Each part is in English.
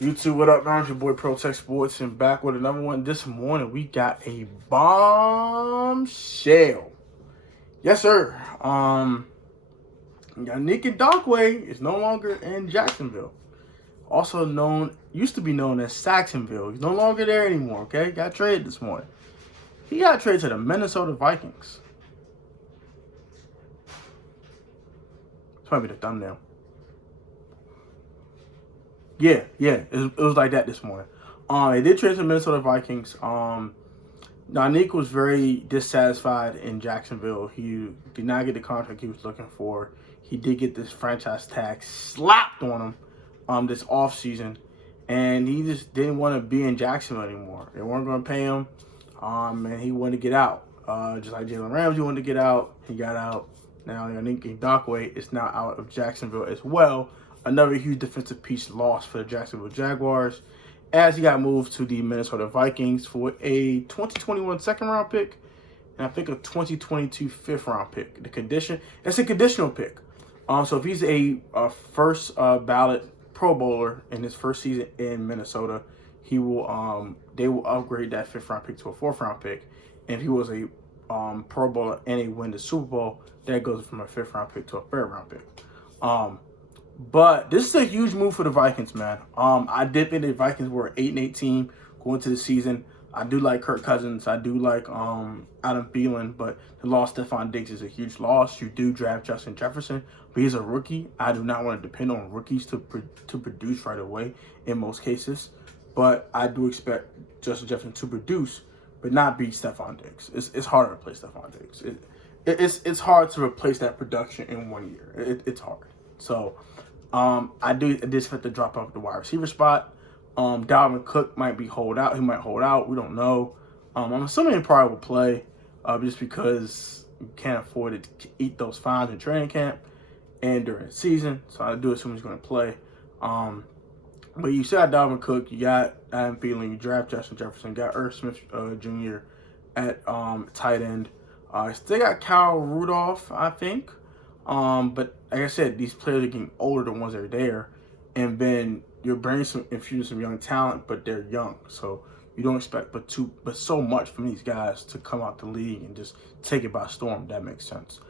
YouTube, what up, man? It's your boy Pro Tech Sports, and back with another one. This morning, we got a bombshell. Yes, sir. Yannick is no longer in Jacksonville. Used to be known as Saxonville. He's no longer there anymore, okay? Got traded this morning. He got traded to the Minnesota Vikings. It's might be the thumbnail. Yeah, it was like that this morning. They did trade to the Minnesota Vikings. Yannick was very dissatisfied in Jacksonville. He did not get the contract he was looking for. He did get this franchise tag slapped on him this offseason, and he just didn't want to be in Jacksonville anymore. They weren't going to pay him, and he wanted to get out. Just like Jalen Ramsey wanted to get out, he got out. Now Yannick Ngakoue is now out of Jacksonville as well. Another huge defensive piece lost for the Jacksonville Jaguars as he got moved to the Minnesota Vikings for a 2021 second-round pick and I think a 2022 fifth-round pick. It's a conditional pick. So if he's a first ballot Pro Bowler in his first season in Minnesota, they will upgrade that fifth-round pick to a fourth-round pick. And if he was a Pro Bowler and he win the Super Bowl, that goes from a fifth-round pick to a third-round pick. But this is a huge move for the Vikings, man. I did think the Vikings were an 8-8 team going into the season. I do like Kirk Cousins. I do like Adam Thielen, but the loss of Stephon Diggs is a huge loss. You do draft Justin Jefferson, but he's a rookie. I do not want to depend on rookies to produce right away in most cases. But I do expect Justin Jefferson to produce, but not beat Stephon Diggs. It's hard to replace Stephon Diggs. It's hard to replace that production in 1 year. It's hard. So I did expect to drop off the wide receiver spot. Dalvin Cook might hold out. He might hold out. We don't know. I'm assuming he probably will play just because you can't afford to eat those fines in training camp and during the season. So I do assume he's going to play. But you still got Dalvin Cook. You got Adam Thielen. You draft Justin Jefferson. You got Irv Smith Jr. at tight end. Still got Kyle Rudolph, I think. But like I said, these players are getting older, the ones that are there, and then you're infusing some young talent, but they're young, so you don't expect but so much from these guys to come out the league and just take it by storm. That makes sense.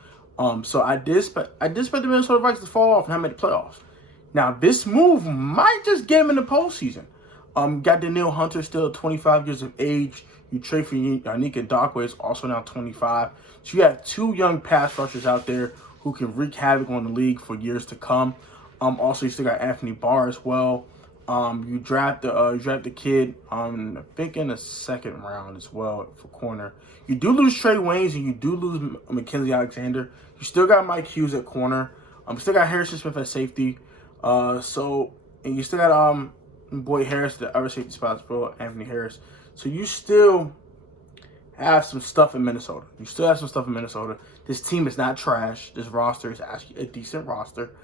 So I did expect the Minnesota Vikings to fall off and not make the playoffs. Now this move might just get them in the postseason. Got Danielle Hunter still 25 years of age. You trade for Yannick Ngakoue, is also now 25. So you have two young pass rushers out there who can wreak havoc on the league for years to come. Also, you still got Anthony Barr as well. You draft the kid, I think in the second round as well for corner. You do lose Trey Waynes and you do lose Mackenzie Alexander. You still got Mike Hughes at corner. Still got Harrison Smith at safety. And you still got Boyd Harris, the other safety spot as well, Anthony Harris. So you still have some stuff in Minnesota. This team is not trash. This roster is actually a decent roster.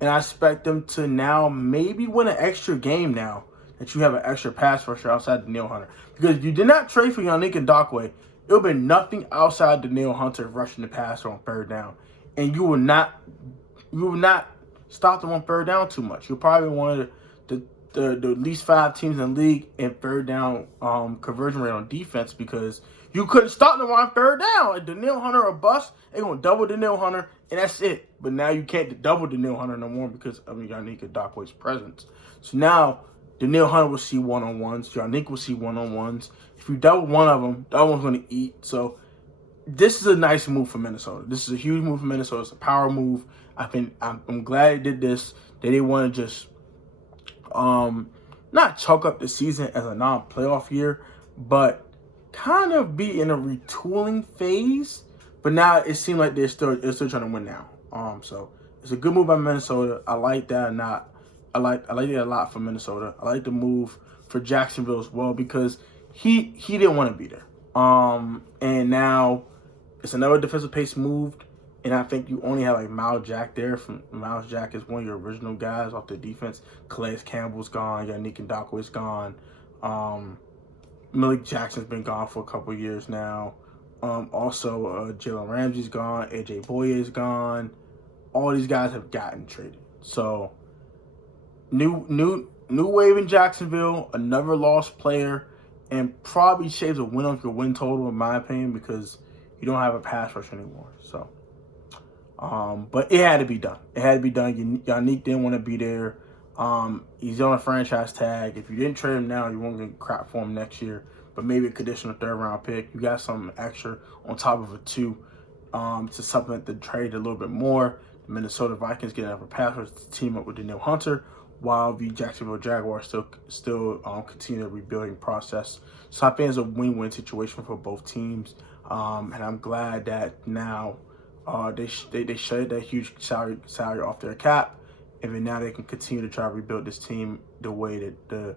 And I expect them to now maybe win an extra game now that you have an extra pass rusher outside Danielle Hunter. Because if you did not trade for Yannick Ngakoue, it would have been nothing outside Danielle Hunter rushing the passer on third down. And you will not stop them on third down too much. You're probably one of the least 5 teams in the league in third down conversion rate on defense because you couldn't stop them on third down. Like Danielle Hunter or bust, they're going to double Danielle Hunter, and that's it. But now you can't double Danielle Hunter no more because of Yannick Ngakoue's presence. So now Danielle Hunter will see one-on-ones. Yannick will see one-on-ones. If you double one of them, the other one's going to eat. So this is a nice move for Minnesota. This is a huge move for Minnesota. It's a power move. I'm glad they did this. They didn't want to just not chalk up the season as a non-playoff year, but kind of be in a retooling phase. But now it seems like they're still trying to win now. So it's a good move by Minnesota. I like that. I like it a lot for Minnesota. I like the move for Jacksonville as well because he didn't want to be there. And now it's another defensive pace moved. And I think you only have like Miles Jack there. Miles Jack is one of your original guys off the defense. Calais Campbell's gone. Yannick Ngakoue's gone. Malik Jackson's been gone for a couple of years now. Also, Jalen Ramsey's gone. AJ Boye is gone. All these guys have gotten traded. So new new wave in Jacksonville, another lost player, and probably shaves a win off your win total, in my opinion, because you don't have a pass rush anymore. So, but it had to be done. It had to be done. Yannick didn't want to be there. He's on a franchise tag. If you didn't trade him now, you won't get crap for him next year. But maybe a conditional third-round pick. You got something extra on top of a 2 to supplement the trade a little bit more. The Minnesota Vikings get another pass rush to team up with Danielle Hunter, while the Jacksonville Jaguars still continue the rebuilding process. So I think it's a win-win situation for both teams, and I'm glad that now they shed that huge salary off their cap, and then now they can continue to try to rebuild this team the way that the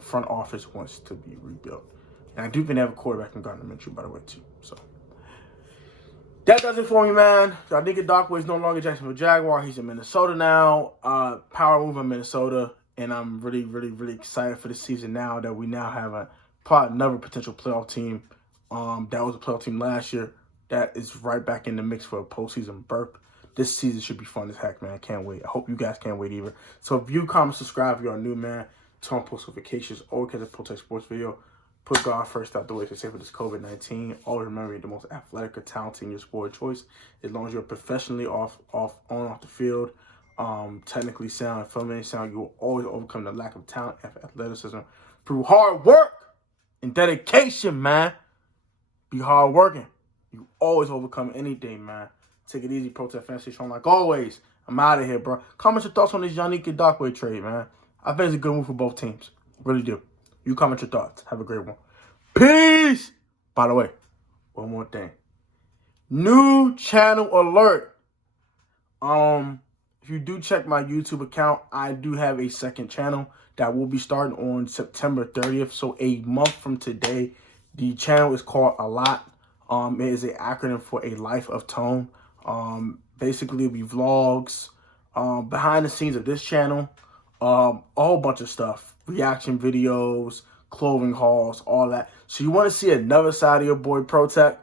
front office wants to be rebuilt. And I do think they have a quarterback in Gardner Minshew, by the way, too. So that does it for me, man. I think Dockway is no longer Jacksonville Jaguar. He's in Minnesota now. Power move in Minnesota. And I'm really, really, really excited for the season now that we now have probably another potential playoff team. That was a playoff team last year. That is right back in the mix for a postseason berth. This season should be fun as heck, man. I can't wait. I hope you guys can't wait either. So view, comment, subscribe if you're a new man. Turn on post notifications. Always catch a Protect Sports video. Put God first out the way to save for this COVID-19. Always remember you're the most athletic or talented in your sport of choice. As long as you're professionally off the field, technically sound, fundamentally sound, you will always overcome the lack of talent and athleticism through hard work and dedication, man. Be hard working. You always overcome anything, man. Take it easy, Protect Fantasy Show. Like always, I'm out of here, bro. Comment your thoughts on this Yannick and Dockway trade, man. I think it's a good move for both teams. Really do. You comment your thoughts. Have a great one. Peace. By the way, one more thing. New channel alert. If you do check my YouTube account, I do have a second channel that will be starting on September 30th. So a month from today. The channel is called A Lot. It is an acronym for A Life of Tone. Basically, it'll be vlogs, behind the scenes of this channel, a whole bunch of stuff, reaction videos, clothing hauls, all that. So you want to see another side of your boy Protect,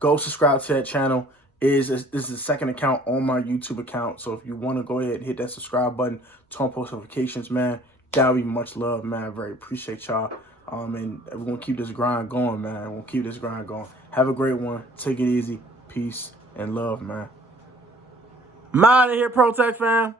go subscribe to that channel. This is the second account on my YouTube account. So if you want to go ahead and hit that subscribe button, turn on post notifications, man, that would be much love, man. I very appreciate y'all. And we're going to keep this grind going, man. We're going to keep this grind going. Have a great one. Take it easy. Peace and love, man. I'm out of here, Protect fam.